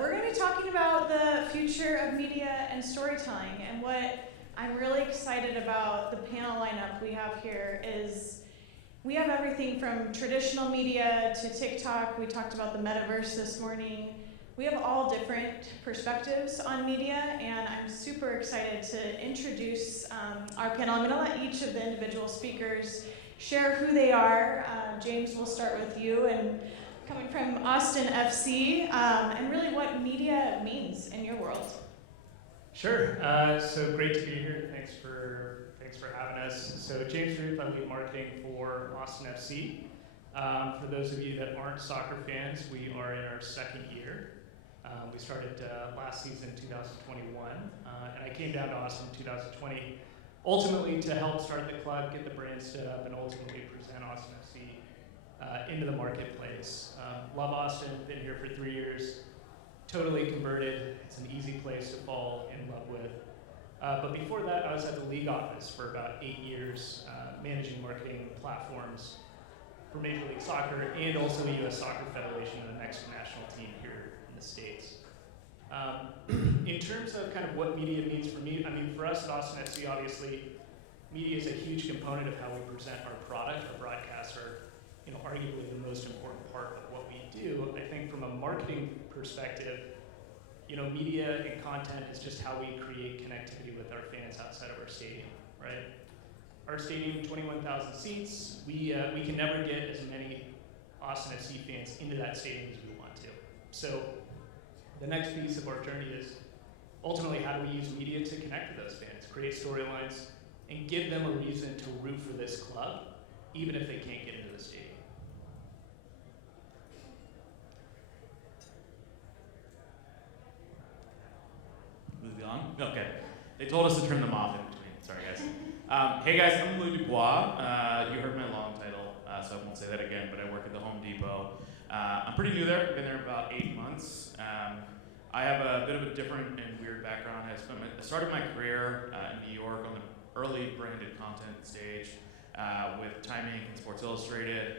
We're going to be talking about the future of media and storytelling, and what I'm really excited about the panel lineup we have here is we have everything from traditional media to TikTok. We talked about the metaverse this morning. We have all different perspectives on media, and I'm super excited to introduce our panel. I'm going to let each of the individual speakers share who they are. James, we'll start with you, and coming from Austin FC, and really what media means in your world. Sure. So great to be here. Thanks for having us. So James Ruth, I lead marketing for Austin FC. For those of you that aren't soccer fans, we are in our second year. We started last season, 2021, and I came down to Austin in 2020, ultimately to help start the club, get the brand stood up, and ultimately present Austin FC into the marketplace. Love Austin, been here for 3 years, totally converted. It's an easy place to fall in love with. But before that, I was at the league office for about 8 years, managing marketing platforms for Major League Soccer and also the U.S. Soccer Federation and the Mexican national team here in the States. In terms of kind of what media means for me, I mean, for us at Austin FC, obviously, media is a huge component of how we present our product. Our broadcasts are, arguably the most important part of what we do. I think from a marketing perspective, media and content is just how we create connectivity with our fans outside of our stadium, right? Our stadium, 21,000 seats. We can never get as many Austin FC fans into that stadium as we want to. So the next piece of our journey is ultimately how do we use media to connect with those fans, create storylines, and give them a reason to root for this club, even if they can't get into the stadium. Moving on? Okay. They told us to turn them off in between. Sorry, guys. Hey, guys, I'm Dubois. You heard my long title, so I won't say that again, but I work at the Home Depot. I'm pretty new there. I've been there about 8 months. I have a bit of a different and weird background. I started my career in New York on the early branded content stage with Time Inc. and Sports Illustrated.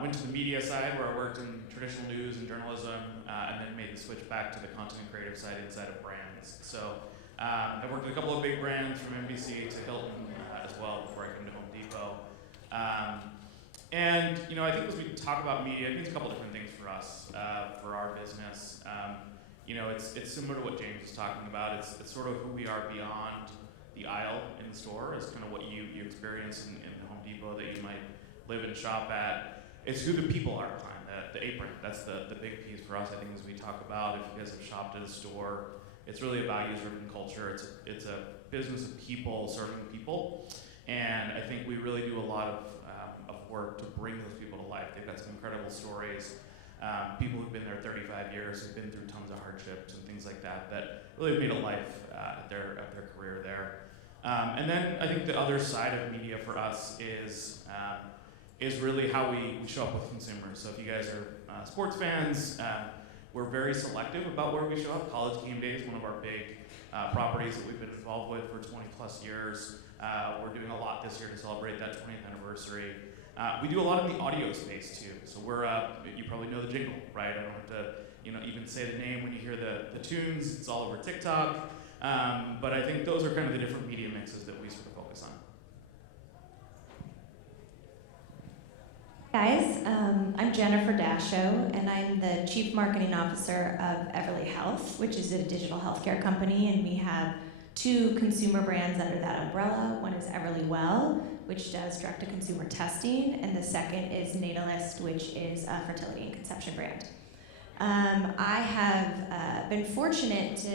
Went to the media side where I worked in traditional news and journalism, and then made the switch back to the content and creative side inside of brands. So I worked with a couple of big brands from NBC to Hilton as well before I came to Home Depot. And I think as we talk about media, it means a couple different things for us, for our business. It's similar to what James was talking about. It's sort of who we are beyond the aisle in the store. It's kind of what you experience in Home Depot that you might live and shop at. It's who the people are behind the apron. That's the big piece for us, I think, as we talk about. If you guys have shopped at a store, it's really a values-driven culture. It's a business of people serving people, and I think we really do a lot of work to bring those people to life. They've got some incredible stories. People who've been there 35 years, who've been through tons of hardships and things like that really have made a life at their career there. And then I think the other side of media for us is really how we show up with consumers. So if you guys are sports fans, we're very selective about where we show up. College Game Day is one of our big properties that we've been involved with for 20 plus years. We're doing a lot this year to celebrate that 20th anniversary. We do a lot in the audio space too. So we're, you probably know the jingle, right? I don't have to even say the name when you hear the tunes. It's all over TikTok. But I think those are kind of the different media mixes that we sort of focus on. Guys, I'm Jenifer Dasho, and I'm the Chief Marketing Officer of Everly Health, which is a digital healthcare company, and we have 2 consumer brands under that umbrella. One is Everly Well, which does direct-to-consumer testing, and the second is Natalist, which is a fertility and conception brand. I have been fortunate to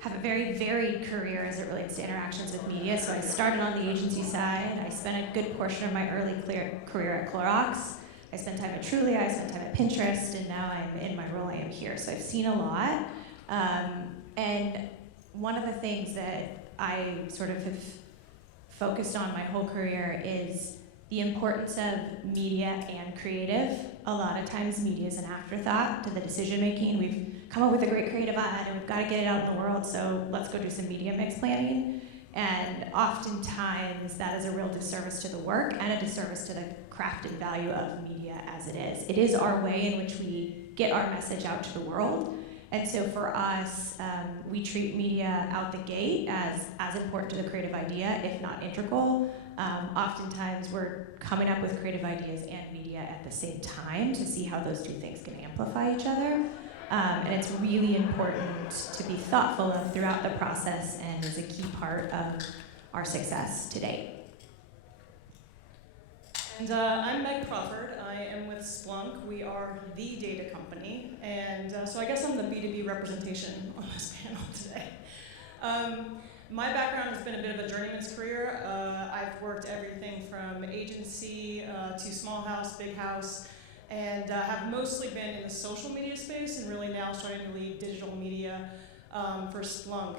have a very varied career as it relates to interactions with media. So I started on the agency side. I spent a good portion of my early career at Clorox. I spent time at Trulia, I spent time at Pinterest, and now I'm in my role I am here. So I've seen a lot. And one of the things that I sort of have focused on my whole career is the importance of media and creative. A lot of times media is an afterthought to the decision making. We've come up with a great creative ad and we've got to get it out in the world, so let's go do some media mix planning. And oftentimes that is a real disservice to the work and a disservice to the craft and value of media as it is. It is our way in which we get our message out to the world. And so for us, we treat media out the gate as important to the creative idea, if not integral. Oftentimes we're coming up with creative ideas and media at the same time to see how those two things can amplify each other. And it's really important to be thoughtful of throughout the process and is a key part of our success to date. And I'm Meg Crawford. I am with Splunk. We are the data company. And so I guess I'm the B2B representation on this panel today. My background has been a bit of a journeyman's career. I've worked everything from agency to small house, big house, and have mostly been in the social media space and really now starting to lead digital media for Splunk.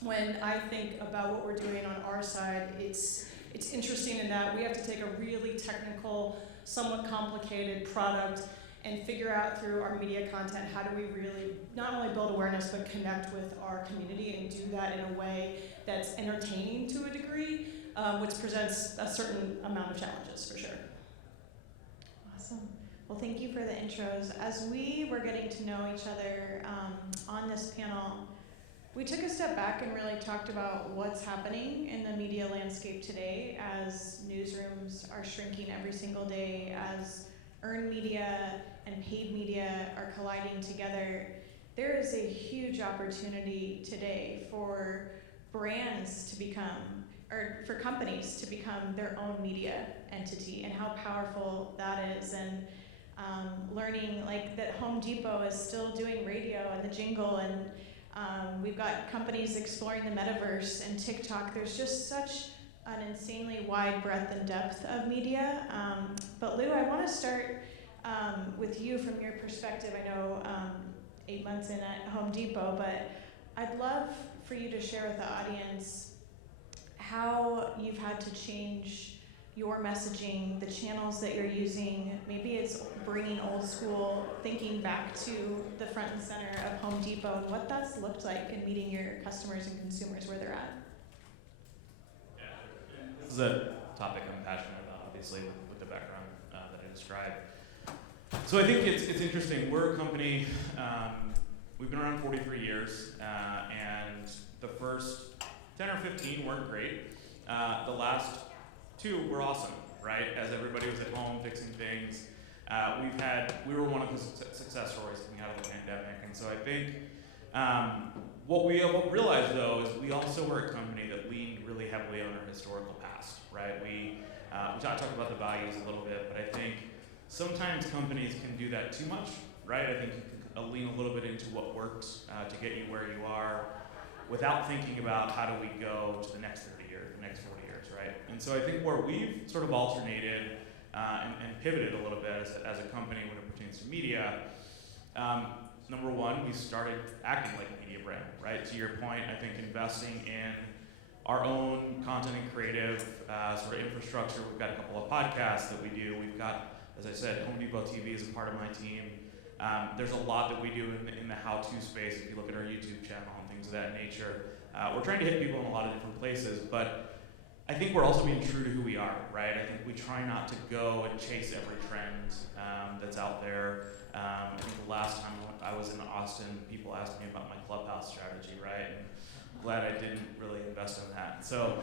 When I think about what we're doing on our side, it's interesting in that we have to take a really technical, somewhat complicated product and figure out through our media content how do we really not only build awareness but connect with our community and do that in a way that's entertaining to a degree, which presents a certain amount of challenges for sure. Awesome. Well, thank you for the intros. As we were getting to know each other on this panel, we took a step back and really talked about what's happening in the media landscape today as newsrooms are shrinking every single day, as earned media and paid media are colliding together. There is a huge opportunity today for brands to become, or for companies to become their own media entity, and how powerful that is. And learning like that Home Depot is still doing radio and the jingle, and we've got companies exploring the metaverse and TikTok. There's just such an insanely wide breadth and depth of media. But Lou, I want to start with you from your perspective. I know 8 months in at Home Depot, but I'd love for you to share with the audience how you've had to change your messaging, the channels that you're using. Maybe it's bringing old school thinking back to the front and center of Home Depot and what that's looked like in meeting your customers and consumers where they're at. Yeah, this is a topic I'm passionate about, obviously, with the background that I described. So I think it's interesting. We're a company, we've been around 43 years, and the first 10 or 15 weren't great. The last 2 were awesome, right? As everybody was at home fixing things. We were one of the success stories coming out of the pandemic. And so I think what we realized though is we also were a company that leaned really heavily on our historical past, right? We talked about the values a little bit, but I think sometimes companies can do that too much, right? I think you can lean a little bit into what works to get you where you are without thinking about how do we go to the next 30 years, the next 40 years, right? And so I think where we've sort of alternated and pivoted a little bit as a company when it pertains to media, number one, we started acting like a media brand, right? To your point, I think investing in our own content and creative sort of infrastructure. We've got a couple of podcasts that we do. We've got, as I said, Home Depot TV is a part of my team. There's a lot that we do in the how-to space. If you look at our YouTube channel and things of that nature, we're trying to hit people in a lot of different places, but I think we're also being true to who we are, right? I think we try not to go and chase every trend that's out there. I think the last time I was in Austin, people asked me about my Clubhouse strategy, right? And I'm glad I didn't really invest in that. So,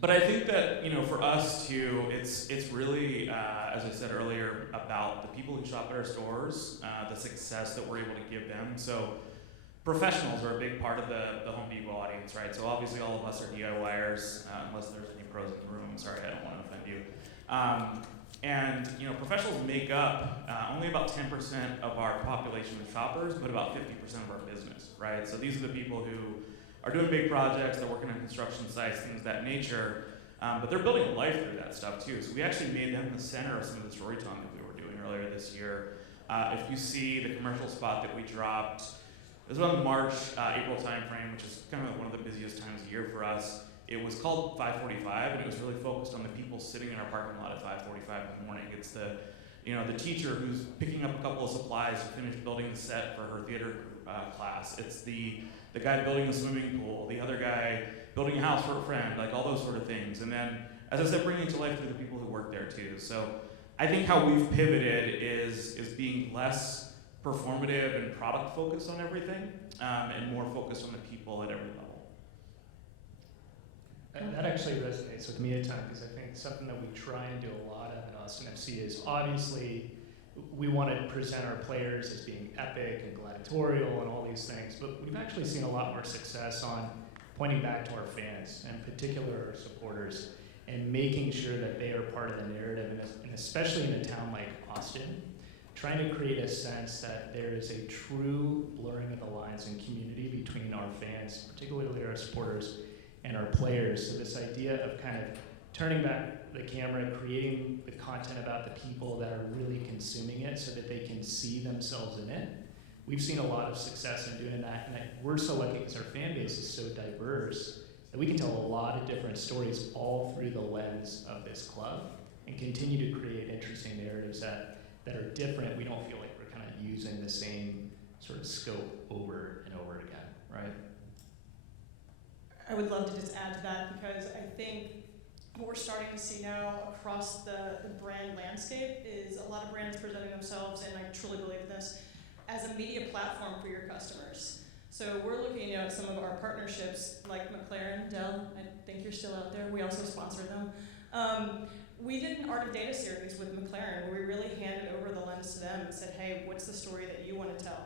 but I think that, for us too, it's really, as I said earlier, about the people who shop at our stores, the success that we're able to give them. So professionals are a big part of the Home Depot audience, right? So obviously all of us are DIYers, unless there's any pros in the room. Sorry, I don't want to offend you. And professionals make up only about 10% of our population of shoppers, but about 50% of our business, right? So these are the people who are doing big projects, they're working on construction sites, things of that nature, but they're building a life through that stuff too. So we actually made them the center of some of the storytelling that we were doing earlier this year. If you see the commercial spot that we dropped, it was around the March, April timeframe, which is kind of one of the busiest times of year for us. It was called 5:45, and it was really focused on the people sitting in our parking lot at 5:45 in the morning. It's the teacher who's picking up a couple of supplies to finish building the set for her theater class. It's the guy building the swimming pool, the other guy building a house for a friend, like all those sort of things. And then as I said, bringing it to life through the people who work there too. So I think how we've pivoted is being less performative and product focused on everything, and more focused on the people at every level. And that actually resonates with me at times, because I think something that we try and do a lot of in Austin FC is obviously we want to present our players as being epic and gladiatorial and all these things, but we've actually seen a lot more success on pointing back to our fans, and in particular our supporters, and making sure that they are part of the narrative, and especially in a town like Austin, trying to create a sense that there is a true blurring of the lines and community between our fans, particularly our supporters, and our players. So this idea of kind of turning back the camera, creating the content about the people that are really consuming it so that they can see themselves in it. We've seen a lot of success in doing that, and we're so lucky because our fan base is so diverse that we can tell a lot of different stories all through the lens of this club and continue to create interesting narratives that are different. We don't feel like we're kind of using the same sort of scope over and over again, right? I would love to just add to that, because I think what we're starting to see now across the brand landscape is a lot of brands presenting themselves, and I truly believe this, as a media platform for your customers. So we're looking at some of our partnerships, like McLaren, Dell, I think you're still out there, we also sponsor them. We did an Art of Data series with McLaren where we really handed over the lens to them and said, hey, what's the story that you want to tell?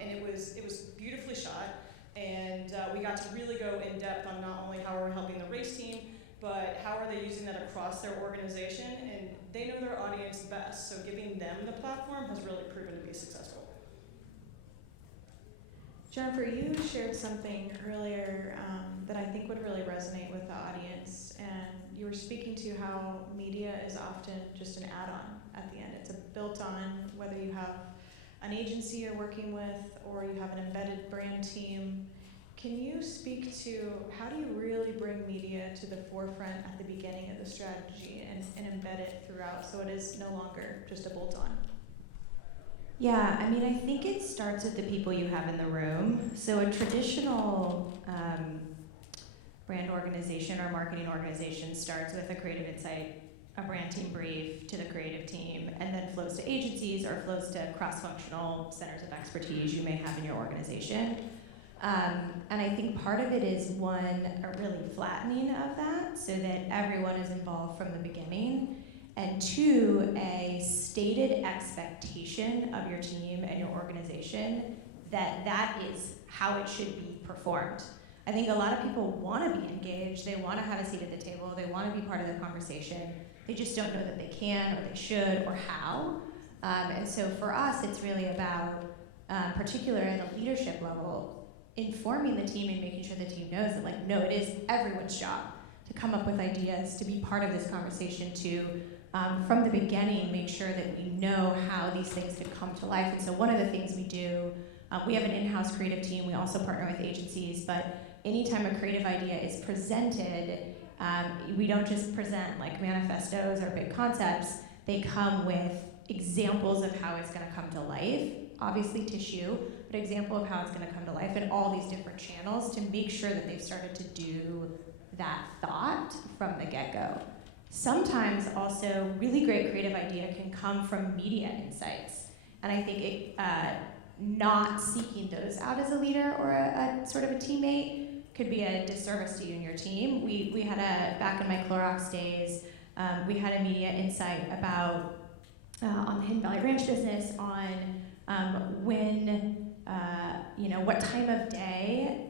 And it was beautifully shot, and we got to really go in depth on not only how we're helping the race team, but how are they using that across their organization, and they know their audience best, so giving them the platform has really proven to be successful. Jenifer, you shared something earlier that I think would really resonate with the audience, and you were speaking to how media is often just an add-on at the end. It's a built-on, whether you have an agency you're working with or you have an embedded brand team. Can you speak to how do you really bring media to the forefront at the beginning of the strategy and embed it throughout so it is no longer just a bolt-on? Yeah, I mean, I think it starts with the people you have in the room. So a traditional brand organization or marketing organization starts with a creative insight, a brand team brief to the creative team, and then flows to agencies or flows to cross-functional centers of expertise you may have in your organization. And I think part of it is, one, a really flattening of that so that everyone is involved from the beginning, and two, a stated expectation of your team and your organization that is how it should be performed. I think a lot of people want to be engaged, they want to have a seat at the table, they want to be part of the conversation, they just don't know that they can or they should or how. And so for us, it's really about, particularly at the leadership level, informing the team and making sure the team knows that, like, no, it is everyone's job to come up with ideas, to be part of this conversation, to from the beginning make sure that we know how these things could come to life. And so one of the things we do, we have an in-house creative team, we also partner with agencies, but anytime a creative idea is presented, we don't just present like manifestos or big concepts, they come with examples of how it's going to come to life, obviously tissue, but example of how it's going to come to life in all these different channels to make sure that they've started to do that thought from the get-go. Sometimes also really great creative idea can come from media insights, and I think it, not seeking those out as a leader or a sort of a teammate could be a disservice to you and your team. We had back in my Clorox days, we had a media insight about on the Hidden Valley Ranch business on when, what time of day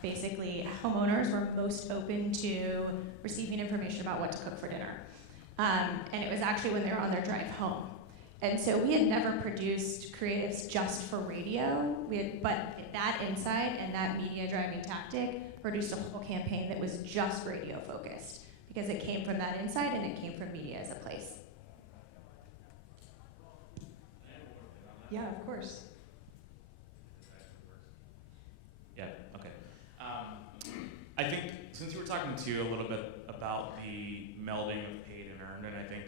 basically homeowners were most open to receiving information about what to cook for dinner. And it was actually when they were on their drive home. And so we had never produced creatives just for radio, but that insight and that media driving tactic produced a whole campaign that was just radio focused because it came from that insight and it came from media as a place. Yeah, of course. Yeah, okay. I think since you were talking to a little bit about the melding of paid and earned, and I think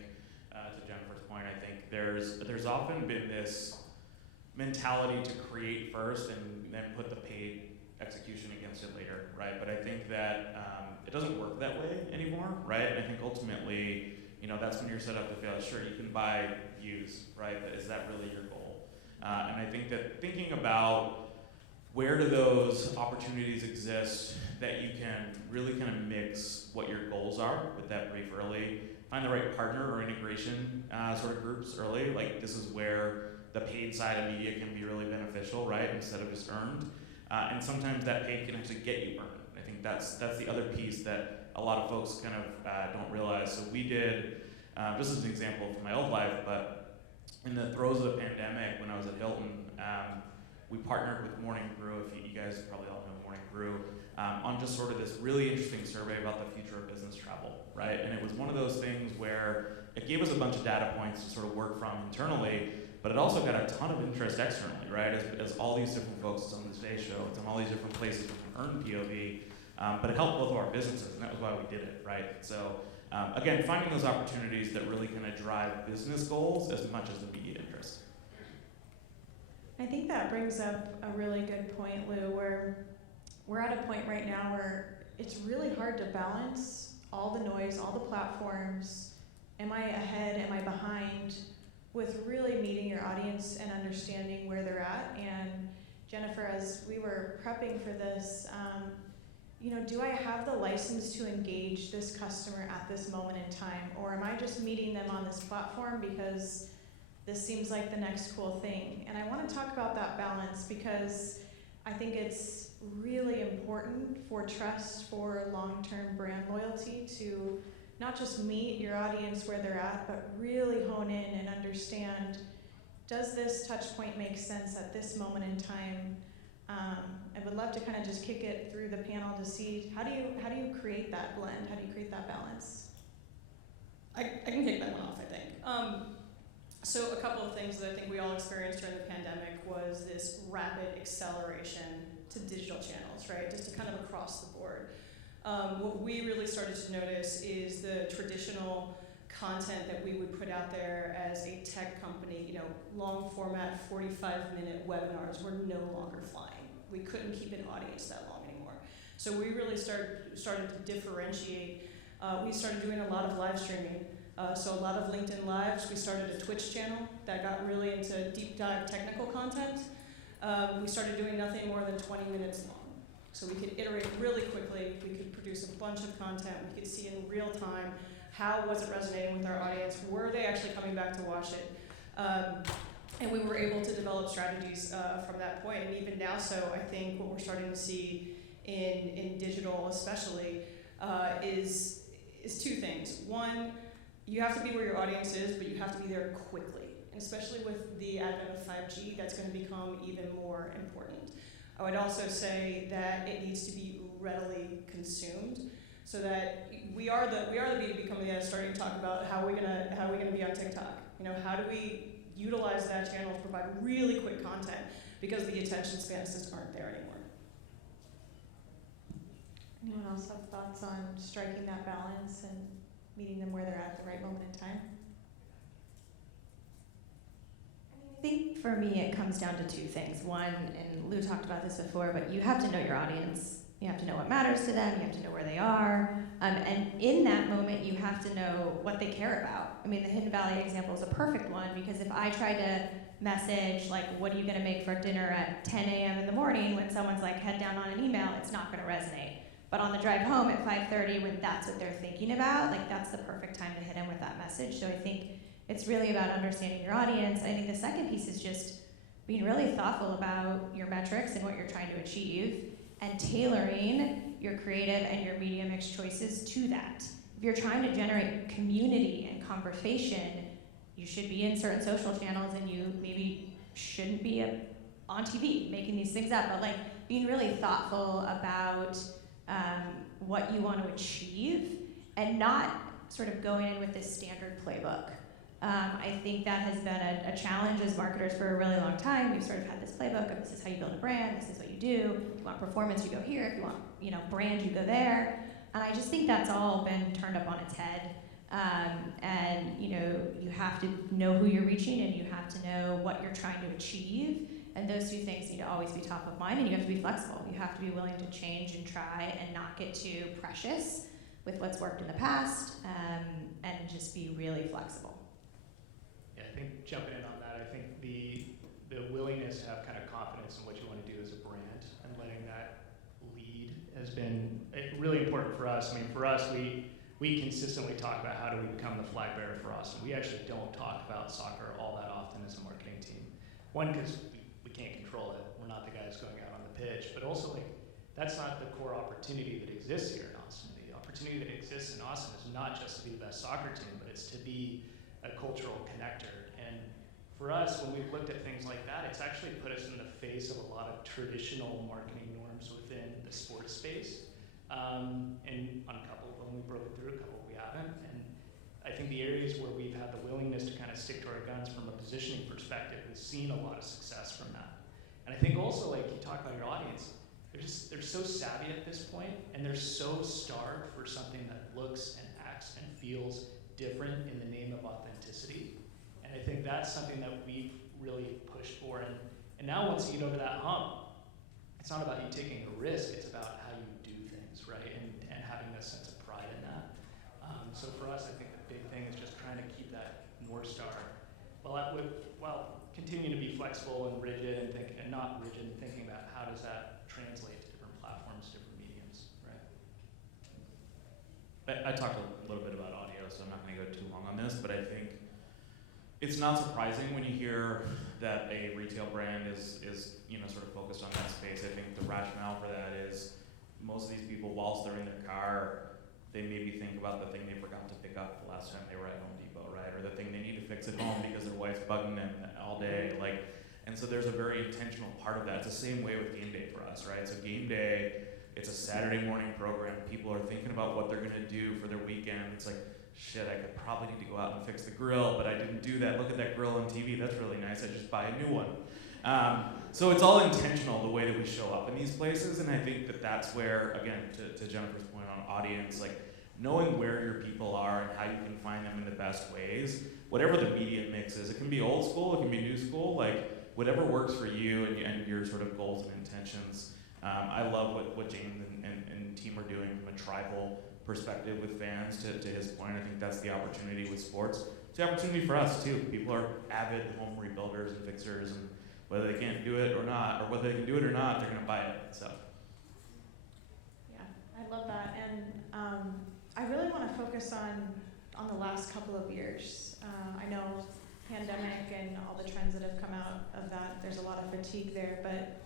to Jenifer's point, I think there's often been this mentality to create first and then put the paid execution against it later, right? But I think that it doesn't work that way anymore, right? And I think ultimately, that's when you're set up to fail. Sure, you can buy views, right? But is that really your goal? And I think that thinking about where do those opportunities exist that you can really kind of mix what your goals are with that brief early, find the right partner or integration sort of groups early. Like this is where the paid side of media can be really beneficial, right? Instead of just earned. And sometimes that paid can actually get you earned. I think that's the other piece that a lot of folks kind of don't realize. So we did, just as an example from my old life, but in the throes of the pandemic when I was at Hilton, we partnered with Morning Brew, if you guys probably all know Morning Brew, on just sort of this really interesting survey about the future of business travel, right? And it was one of those things where it gave us a bunch of data points to sort of work from internally, but it also got a ton of interest externally, right? As all these different folks, it's on the Today Show, it's on all these different places we can earn POV, but it helped both of our businesses, and that was why we did it, right? So again, finding those opportunities that really kind of drive business goals as much as the media interest. I think that brings up a really good point, Lou, where we're at a point right now where it's really hard to balance all the noise, all the platforms. Am I ahead? Am I behind? With really meeting your audience and understanding where they're at. And Jenifer, as we were prepping for this, do I have the license to engage this customer at this moment in time? Or am I just meeting them on this platform because this seems like the next cool thing? And I want to talk about that balance because I think it's really important for trust, for long-term brand loyalty to not just meet your audience where they're at, but really hone in and understand, does this touch point make sense at this moment in time? I would love to kind of just kick it through the panel to see how do you create that blend? How do you create that balance? I can kick that one off, I think. So a couple of things that I think we all experienced during the pandemic was this rapid acceleration to digital channels, right? Just to kind of across the board. What we really started to notice is the traditional content that we would put out there as a tech company, long format, 45-minute webinars were no longer flying. We couldn't keep an audience that long anymore. So we really started to differentiate. We started doing a lot of live streaming. So a lot of LinkedIn Lives. We started a Twitch channel that got really into deep dive technical content. We started doing nothing more than 20 minutes long. So we could iterate really quickly, we could produce a bunch of content, we could see in real time how was it resonating with our audience, were they actually coming back to watch it? And we were able to develop strategies from that point. And even now, so I think what we're starting to see in digital especially is two things. One, you have to be where your audience is, but you have to be there quickly. And especially with the advent of 5G, that's going to become even more important. I would also say that it needs to be readily consumed, so that we are the B2B company that's starting to talk about how are we gonna be on TikTok. How do we utilize that channel to provide really quick content because the attention spans just aren't there anymore. Anyone else have thoughts on striking that balance and meeting them where they're at the right moment in time? I think for me it comes down to two things. One, and Lou talked about this before, but you have to know your audience. You have to know what matters to them. You have to know where they are. And in that moment, you have to know what they care about. I mean, the Hidden Valley example is a perfect one because if I try to message, like, what are you going to make for dinner at 10 a.m. in the morning when someone's like, head down on an email, it's not going to resonate. But on the drive home at 5:30, when that's what they're thinking about, like, that's the perfect time to hit them with that message. So I think it's really about understanding your audience. I think the second piece is just being really thoughtful about your metrics and what you're trying to achieve and tailoring your creative and your media mix choices to that. If you're trying to generate community and conversation, you should be in certain social channels and you maybe shouldn't be on TV making these things up, but like being really thoughtful about what you want to achieve and not sort of going in with this standard playbook. I think that has been a challenge as marketers for a really long time. We've sort of had this playbook of this is how you build a brand, this is what you do. If you want performance, you go here. If you want, brand, you go there. And I just think that's all been turned up on its head. And you have to know who you're reaching and you have to know what you're trying to achieve And those two things need to always be top of mind, and you have to be flexible. You have to be willing to change and try and not get too precious with what's worked in the past, and just be really flexible. Yeah, I think jumping in on that, I think the willingness to have kind of confidence in what you want to do as a brand and letting that lead has been really important for us. I mean, for us, we consistently talk about how do we become the flag bearer for Austin. We actually don't talk about soccer all that often as a marketing team. One, because we can't control it. We're not the guys going out on the pitch. But also, like, that's not the core opportunity that exists here in Austin. The opportunity that exists in Austin is not just to be the best soccer team, but it's to be a cultural connector. And for us, when we've looked at things like that, it's actually put us in the face of a lot of traditional marketing norms within the sports space. And on a couple of them we broke through, a couple we haven't. And I think the areas where we've had the willingness to kind of stick to our guns from a positioning perspective, we've seen a lot of success from that. And I think also, like you talk about your audience, they're so savvy at this point, and they're so starved for something that looks and acts and feels different in the name of authenticity. And I think that's something that we've really pushed for. And now once you get over that hump, it's not about you taking a risk, it's about how you do things, right? And having this sense of pride in that. So for us, I think the big thing is just trying to keep that North Star while continuing to be flexible and rigid and not rigid, and thinking about how does that translate to different platforms, different mediums, right? I talked a little bit about audio, so I'm not going to go too long on this, but I think it's not surprising when you hear that a retail brand is sort of focused on that space. I think the rationale for that is most of these people, whilst they're in their car, they maybe think about the thing they forgot to pick up the last time they were at Home Depot, right? Or the thing they need to fix at home because their wife's bugging them all day. And so there's a very intentional part of that. It's the same way with game day for us, right? So game day, it's a Saturday morning program. People are thinking about what they're gonna do for their weekend. It's like, shit, I could probably need to go out and fix the grill, but I didn't do that. Look at that grill on TV, that's really nice. I just buy a new one. So it's all intentional, the way that we show up in these places, and I think that that's where, again, to Jenifer's point on audience, like knowing where your people are and how you can find them in the best ways, whatever the media mix is. It can be old school, it can be new school, like whatever works for you and your sort of goals and intentions. I love what James and team are doing from a tribal perspective with fans. To his point, I think that's the opportunity with sports. It's the opportunity for us too. People are avid home rebuilders and fixers, and whether they can't do it or not, or whether they can do it or not, they're gonna buy it. So. Yeah, I love that, and I really want to focus on the last couple of years. I know pandemic and all the trends that have come out of that, there's a lot of fatigue there, but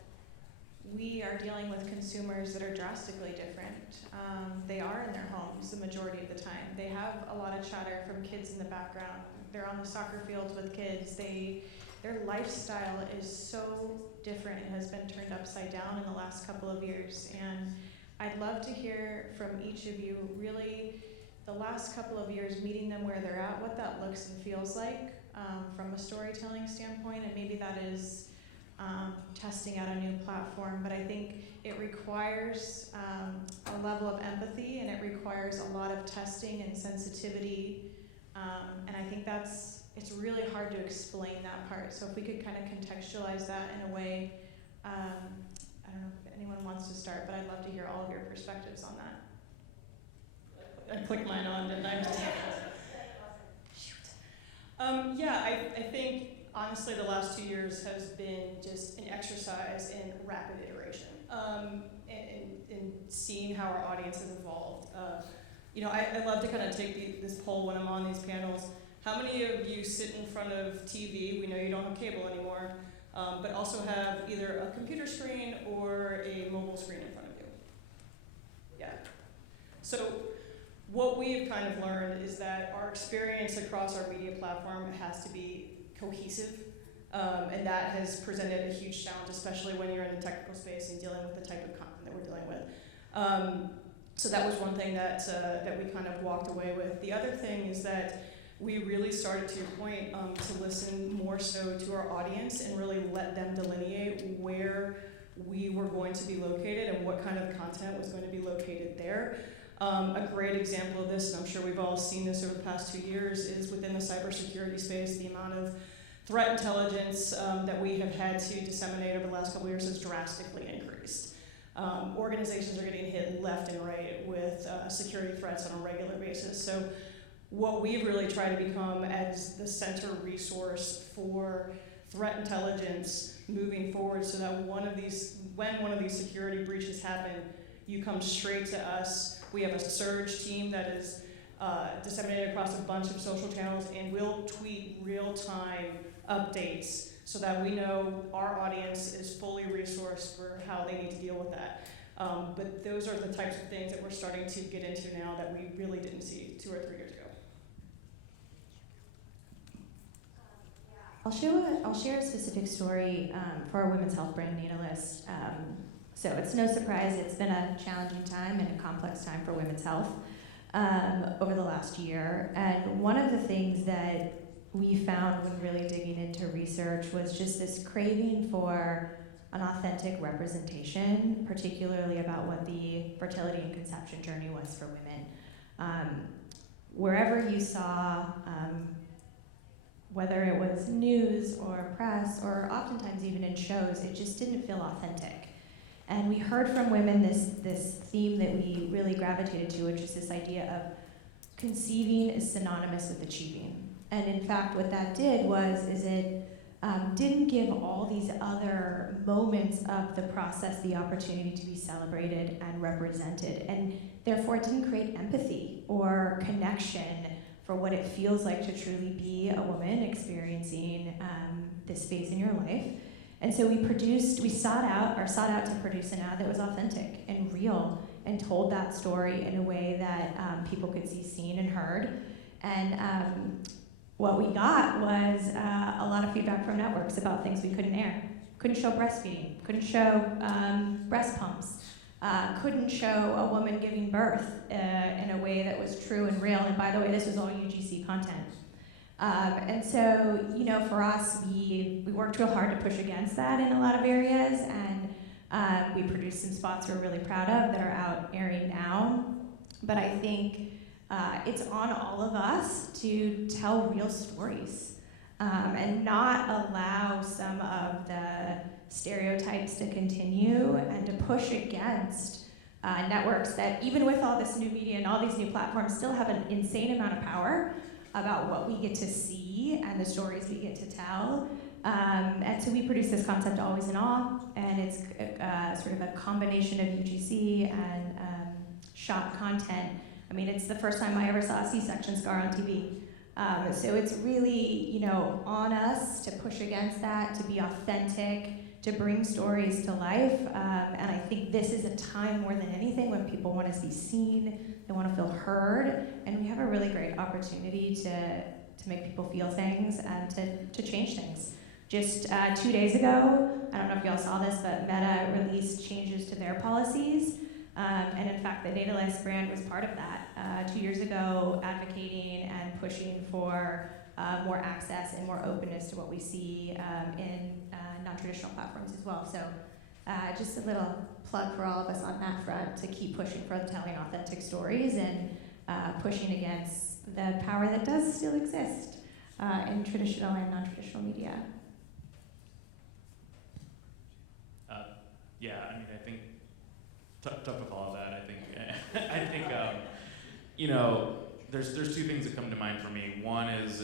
we are dealing with consumers that are drastically different. They are in their homes the majority of the time. They have a lot of chatter from kids in the background. They're on the soccer fields with kids. Their lifestyle is so different. It has been turned upside down in the last couple of years. And I'd love to hear from each of you, really, the last couple of years, meeting them where they're at, what that looks and feels like from a storytelling standpoint, and maybe that is testing out a new platform. But I think it requires a level of empathy, and it requires a lot of testing and sensitivity, and I think it's really hard to explain that part. So if we could kind of contextualize that in a way, I don't know if anyone wants to start, but I'd love to hear all of your perspectives on that. I clicked mine on, didn't I? Shoot. I think honestly the last 2 years has been just an exercise in rapid iteration, and seeing how our audience has evolved. I love to kind of take this poll when I'm on these panels. How many of you sit in front of TV? We know you don't have cable anymore, but also have either a computer screen or a mobile screen in front of you. Yeah. So what we've kind of learned is that our experience across our media platform has to be cohesive, and that has presented a huge challenge, especially when you're in the technical space and dealing with the type of content that we're dealing with. So that was one thing that we kind of walked away with. The other thing is that we really started, to your point, to listen more so to our audience and really let them delineate where we were going to be located and what kind of content was going to be located there. A great example of this, and I'm sure we've all seen this over the past 2 years, is within the cybersecurity space, the amount of threat intelligence that we have had to disseminate over the last couple of years has drastically increased. Organizations are getting hit left and right with security threats on a regular basis. So what we've really tried to become as the center resource for threat intelligence moving forward, so that when one of these security breaches happen, you come straight to us. We have a surge team that is disseminated across a bunch of social channels, and we'll tweet real-time updates so that we know our audience is fully resourced for how they need to deal with that. But those are the types of things that we're starting to get into now that we really didn't see 2 or 3 years ago. I'll share a specific story for our women's health brand, Natalist. So it's no surprise it's been a challenging time and a complex time for women's health over the last year. And one of the things that we found when really digging into research was just this craving for an authentic representation, particularly about what the fertility and conception journey was for women. Wherever you saw, whether it was news or press or oftentimes even in shows, it just didn't feel authentic. And we heard from women this theme that we really gravitated to, which is this idea of conceiving is synonymous with achieving. And in fact, what that did is it didn't give all these other moments of the process the opportunity to be celebrated and represented. And therefore, it didn't create empathy or connection for what it feels like to truly be a woman experiencing this phase in your life. And so we sought out to produce an ad that was authentic and real and told that story in a way that people could see seen and heard. And what we got was a lot of feedback from networks about things we couldn't air. Couldn't show breastfeeding, couldn't show breast pumps, couldn't show a woman giving birth in a way that was true and real. And by the way, this was all UGC content. And so, for us, we worked real hard to push against that in a lot of areas, and we produced some spots we're really proud of that are out airing now. But I think it's on all of us to tell real stories and not allow some of the stereotypes to continue, and to push against networks that, even with all this new media and all these new platforms, still have an insane amount of power about what we get to see and the stories we get to tell. And so we produce this concept, Always in Awe, and it's sort of a combination of UGC and shot content. I mean, it's the first time I ever saw a C-section scar on TV. So it's really, on us to push against that, to be authentic, to bring stories to life. And I think this is a time more than anything when people want to be seen, they want to feel heard, and we have a really great opportunity to make people feel things and to change things. Just 2 days ago, I don't know if y'all saw this, but Meta released changes to their policies. And in fact, the Natalist brand was part of that 2 years ago, advocating and pushing for more access and more openness to what we see in non-traditional platforms as well. So just a little plug for all of us on that front to keep pushing for telling authentic stories and pushing against the power that does still exist in traditional and non-traditional media. Yeah, I mean, I think tough to follow that. I think there's 2 things that come to mind for me. One is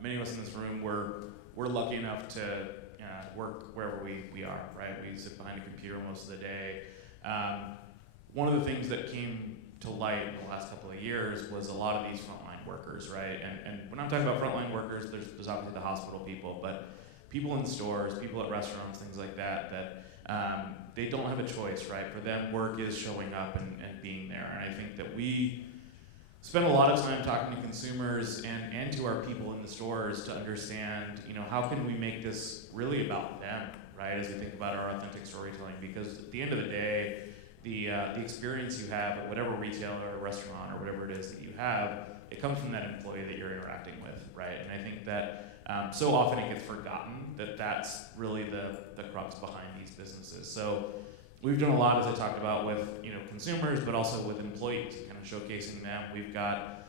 many of us in this room we're lucky enough to work wherever we are, right? We sit behind a computer most of the day. One of the things that came to light in the last couple of years was a lot of these frontline workers, right? And when I'm talking about frontline workers, there's obviously the hospital people, but people in stores, people at restaurants, things like that they don't have a choice, right? For them, work is showing up and being there. And I think that we spend a lot of time talking to consumers and to our people in the stores to understand, how can we make this really about them, right? As we think about our authentic storytelling, because at the end of the day, the experience you have at whatever retailer or restaurant or whatever it is that you have, it comes from that employee that you're interacting with, right? And I think that so often it gets forgotten that that's really the crux behind these businesses. So we've done a lot, as I talked about, with consumers, but also with employees, kind of showcasing them. We've got,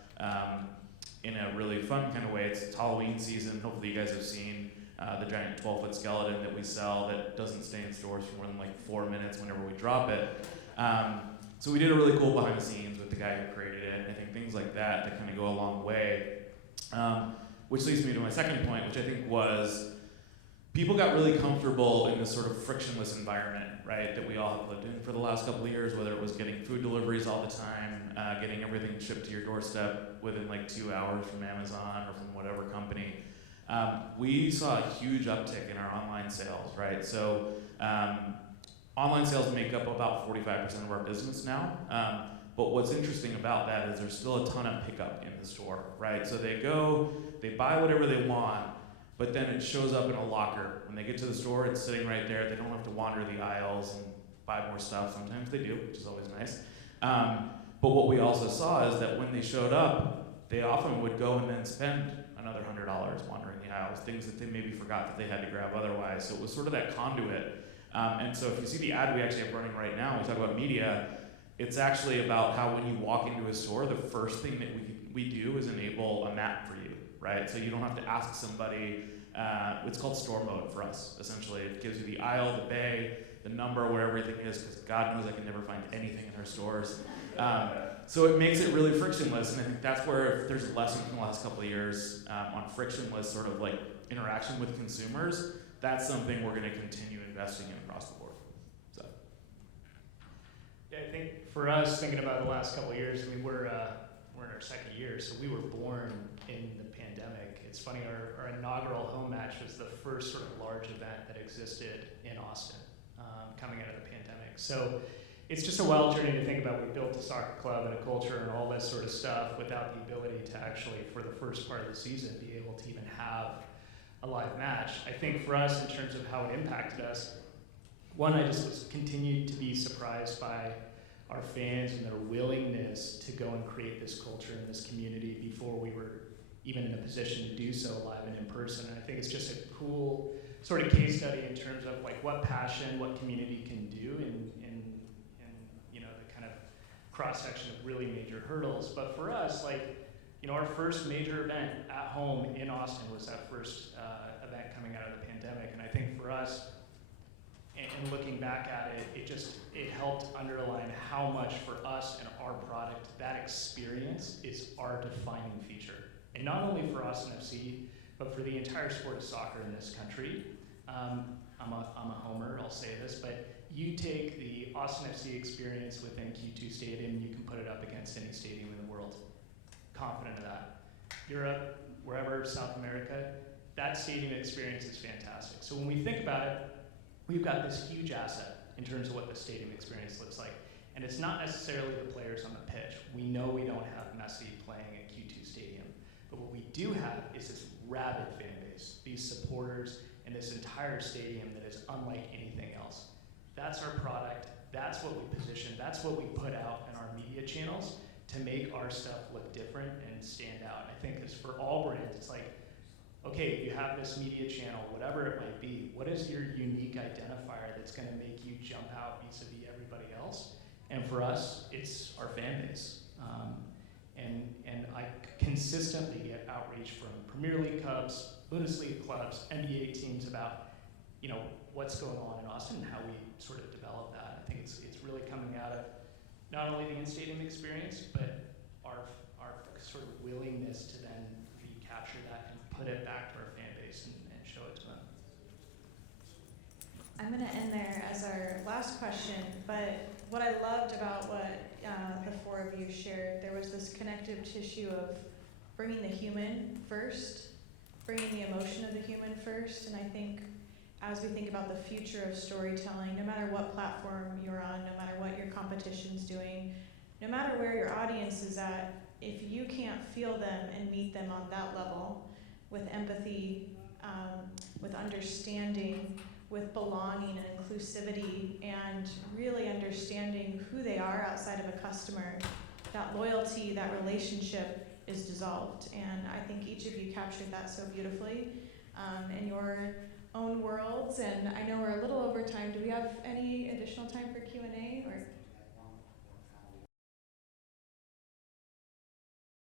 in a really fun kind of way, it's Halloween season. Hopefully you guys have seen the giant 12-foot skeleton that we sell that doesn't stay in stores for more than like 4 minutes whenever we drop it. So we did a really cool behind the scenes with the guy who created it, and I think things like that kind of go a long way. Which leads me to my second point, which I think was people got really comfortable in this sort of frictionless environment, right, that we all have lived in for the last couple of years, whether it was getting food deliveries all the time, getting everything shipped to your doorstep within like 2 hours from Amazon or from whatever company. We saw a huge uptick in our online sales, right? So online sales make up about 45% of our business now. But what's interesting about that is there's still a ton of pickup in the store, right? So they go, they buy whatever they want, but then it shows up in a locker. When they get to the store, it's sitting right there. They don't have to wander the aisles and buy more stuff. Sometimes they do, which is always nice. But what we also saw is that when they showed up, they often would go and then spend another $100 wandering the aisles, things that they maybe forgot that they had to grab otherwise. So it was sort of that conduit. And so if you see the ad we actually have running right now, we talk about media, it's actually about how when you walk into a store, the first thing that we do is enable a map for you, right? So you don't have to ask somebody, it's called store mode for us, essentially. It gives you the aisle, the bay, the number where everything is, because God knows I can never find anything in our stores. So it makes it really frictionless, and I think that's where if there's a lesson from the last couple of years on frictionless sort of like interaction with consumers, that's something we're going to continue investing in across the board. So. Yeah, I think for us, thinking about the last couple of years, I mean, we're in our second year, so we were born in the pandemic. It's funny, our inaugural home match was the first sort of large event that existed in Austin coming out of the pandemic. So it's just a wild journey to think about. We built a soccer club and a culture and all this sort of stuff without the ability to actually, for the first part of the season, be able to even have a live match. I think for us, in terms of how it impacted us, one, I just was continued to be surprised by our fans and their willingness to go and create this culture and this community before we were even in a position to do so live and in person. And I think it's just a cool sort of case study in terms of like what passion, what community can do in you know, the kind of cross-section of really major hurdles. But for us, like, you know, our first major event at home in Austin was that first event coming out of the pandemic. And I think for us, and looking back at it, it helped underline how much for us and our product, that experience is our defining feature. And not only for Austin FC, but for the entire sport of soccer in this country. I'm a homer, I'll say this, but you take the Austin FC experience within Q2 Stadium, you can put it up against any stadium in the world. Confident of that. Europe, wherever, South America, that stadium experience is fantastic. So when we think about it, we've got this huge asset in terms of what the stadium experience looks like. And it's not necessarily the players on the pitch. We know we don't have Messi playing at Q2 Stadium. But what we do have is this rabid fan base, these supporters, and this entire stadium that is unlike anything else. That's our product. That's what we position. That's what we put out in our media channels to make our stuff look different and stand out. And I think this for all brands, it's like, okay, you have this media channel, whatever it might be, what is your unique identifier that's going to make you jump out vis-a-vis everybody else? And for us, it's our fan base. And I consistently get outreach from Premier League clubs, Bundesliga clubs, NBA teams about, you know, what's going on in Austin and how we sort of develop that. I think it's really coming out of not only the in-stadium experience, but our sort of willingness to then recapture that and put it back to our fan base and show it to them. I'm going to end there as our last question, but what I loved about what the four of you shared, there was this connective tissue of bringing the human first, bringing the emotion of the human first, and I think as we think about the future of storytelling, no matter what platform you're on, no matter what your competition's doing, no matter where your audience is at, if you can't feel them and meet them on that level with empathy, with understanding, with belonging and inclusivity, and really understanding who they are outside of a customer, that loyalty, that relationship is dissolved. And I think each of you captured that so beautifully in your own worlds. And I know we're a little over time. Do we have any additional time for Q&A? Or